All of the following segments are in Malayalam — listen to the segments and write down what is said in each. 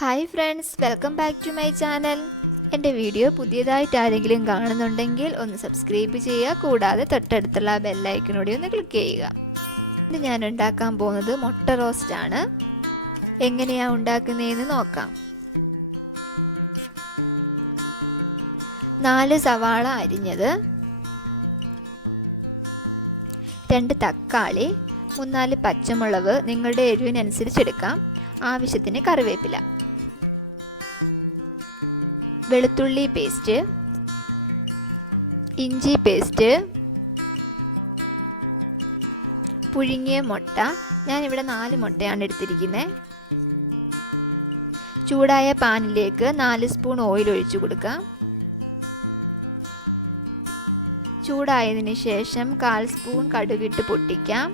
Hi friends, welcome back to my channel. എൻ്റെ വീഡിയോ പുതിയതായിട്ട് ആരെങ്കിലും കാണുന്നുണ്ടെങ്കിൽ ഒന്ന് സബ്സ്ക്രൈബ് ചെയ്യുക. കൂടാതെ തൊട്ടടുത്തുള്ള ബെല്ലൈക്കനോടെ ഒന്ന് ക്ലിക്ക് ചെയ്യുക. ഇത് ഞാൻ ഉണ്ടാക്കാൻ പോകുന്നത് മുട്ട റോസ്റ്റ് ആണ്. എങ്ങനെയാണ് ഉണ്ടാക്കുന്നതെന്ന് നോക്കാം. 4 സവാള അരിഞ്ഞത്, 2 തക്കാളി, 3-4 പച്ചമുളക് നിങ്ങളുടെ എരിവിനനുസരിച്ച് എടുക്കാം. ആവശ്യത്തിന് കറിവേപ്പില, വെളുത്തുള്ളി പേസ്റ്റ്, ഇഞ്ചി പേസ്റ്റ്, പുഴുങ്ങിയ മുട്ട. ഞാനിവിടെ 4 മുട്ടയാണ് എടുത്തിരിക്കുന്നത്. ചൂടായ പാനിലേക്ക് 4 സ്പൂൺ ഓയിൽ ഒഴിച്ചു കൊടുക്കാം. ചൂടായതിനു ശേഷം 1/4 സ്പൂൺ കടുകിട്ട് പൊട്ടിക്കാം.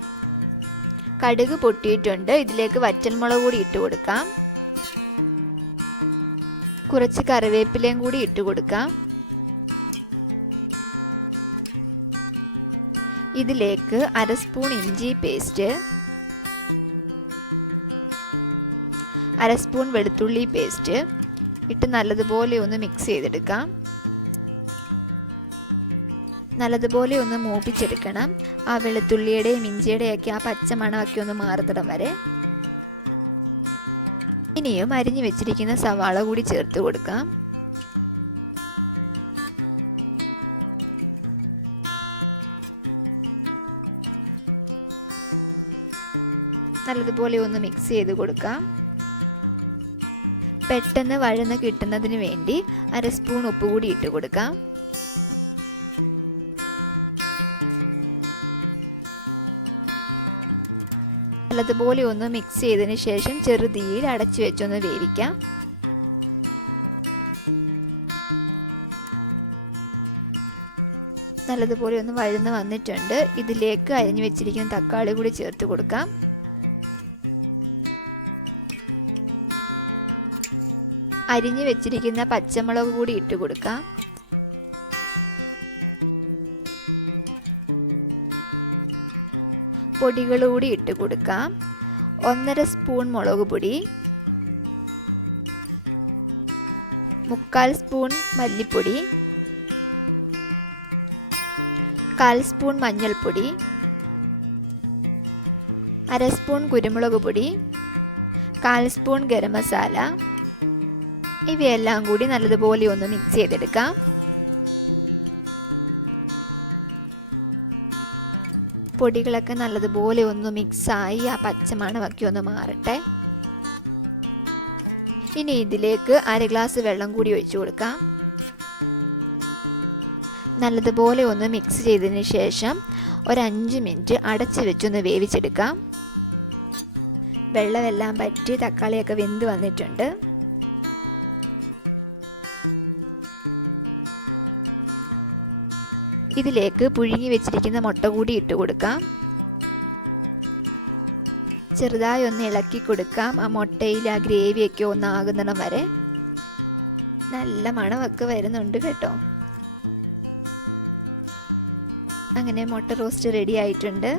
കടുക് പൊട്ടിയിട്ടുണ്ട്. ഇതിലേക്ക് വറ്റൽമുളക് കൂടി ഇട്ട് കൊടുക്കാം. കുറച്ച് കറിവേപ്പിലയും കൂടി ഇട്ട് കൊടുക്കാം. ഇതിലേക്ക് 1/2 സ്പൂൺ ഇഞ്ചി പേസ്റ്റ്, 1/2 സ്പൂൺ വെളുത്തുള്ളി പേസ്റ്റ് ഇട്ട് നല്ലതുപോലെ ഒന്ന് മിക്സ് ചെയ്തെടുക്കാം. നല്ലതുപോലെ ഒന്ന് മൂപ്പിച്ചെടുക്കണം. ആ വെളുത്തുള്ളിയുടെയും ഇഞ്ചിയുടെയൊക്കെ ആ പച്ചമണമൊക്കെ ഒന്ന് മാറുന്നിടം വരെ. ഇനിയും അരിഞ്ഞു വെച്ചിരിക്കുന്ന സവാള കൂടി ചേർത്ത് കൊടുക്കാം. നല്ലതുപോലെ ഒന്ന് മിക്സ് ചെയ്ത് കൊടുക്കാം. പെട്ടെന്ന് വഴന്ന് കിട്ടുന്നതിന് വേണ്ടി 1/2 സ്പൂൺ ഉപ്പ് കൂടി ഇട്ട് കൊടുക്കാം. നല്ലതുപോലെ ഒന്ന് മിക്സ് ചെയ്തതിന് ശേഷം ചെറുതീയിൽ അടച്ചു വെച്ചൊന്ന് വേവിക്കാം. നല്ലതുപോലെ ഒന്ന് വഴന്ന് വന്നിട്ടുണ്ട്. ഇതിലേക്ക് അരിഞ്ഞു വെച്ചിരിക്കുന്ന തക്കാളി കൂടി ചേർത്ത് കൊടുക്കാം. അരിഞ്ഞു വെച്ചിരിക്കുന്ന പച്ചമുളക് കൂടി ഇട്ട് കൊടുക്കാം. പൊടികൾ കൂടി ഇട്ട് കൊടുക്കാം. 1/2 സ്പൂൺ മുളക് പൊടി, 3/4 സ്പൂൺ മല്ലിപ്പൊടി, 1/4 സ്പൂൺ മഞ്ഞൾപ്പൊടി, 1/2 സ്പൂൺ കുരുമുളക് പൊടി, 1/4 സ്പൂൺ ഗരം മസാല. ഇവയെല്ലാം കൂടി നല്ലതുപോലെ ഒന്ന് മിക്സ് ചെയ്തെടുക്കാം. പൊടികളൊക്കെ നല്ലതുപോലെ ഒന്ന് മിക്സായി ആ പച്ചമണമൊക്കെ ഒന്ന് മാറട്ടെ. ഇനി ഇതിലേക്ക് 1/2 ഗ്ലാസ് വെള്ളം കൂടി ഒഴിച്ചു കൊടുക്കാം. നല്ലതുപോലെ ഒന്ന് മിക്സ് ചെയ്തതിന് ശേഷം ഒരു 5 മിനിറ്റ് അടച്ചു വെച്ചൊന്ന് വേവിച്ചെടുക്കാം. വെള്ളമെല്ലാം പറ്റി തക്കാളിയൊക്കെ വെന്ത് വന്നിട്ടുണ്ട്. ഇതിലേക്ക് പുഴുങ്ങി വെച്ചിരിക്കുന്ന മുട്ട കൂടി ഇട്ട് കൊടുക്കാം. ചെറുതായി ഒന്ന് ഇളക്കി കൊടുക്കാം. ആ മുട്ടയിൽ ആ ഗ്രേവിയൊക്കെ ഒന്ന് ആകുന്നിടം വരെ. നല്ല മണമൊക്കെ വരുന്നുണ്ട് കേട്ടോ. അങ്ങനെ മുട്ട റോസ്റ്റ് റെഡി ആയിട്ടുണ്ട്.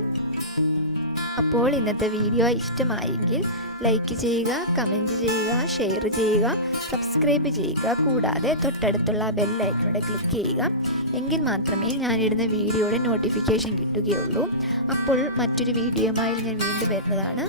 അപ്പോൾ ഇന്നത്തെ വീഡിയോ ഇഷ്ടമായെങ്കിൽ ലൈക്ക് ചെയ്യുക, കമൻറ്റ് ചെയ്യുക, ഷെയർ ചെയ്യുക, സബ്സ്ക്രൈബ് ചെയ്യുക. കൂടാതെ തൊട്ടടുത്തുള്ള ബെല്ലൈക്കണോടെ ക്ലിക്ക് ചെയ്യുക. എങ്കിൽ മാത്രമേ ഞാനിടുന്ന വീഡിയോയുടെ നോട്ടിഫിക്കേഷൻ കിട്ടുകയുള്ളൂ. അപ്പോൾ മറ്റൊരു വീഡിയോയുമായി ഞാൻ വീണ്ടും വരുന്നതാണ്.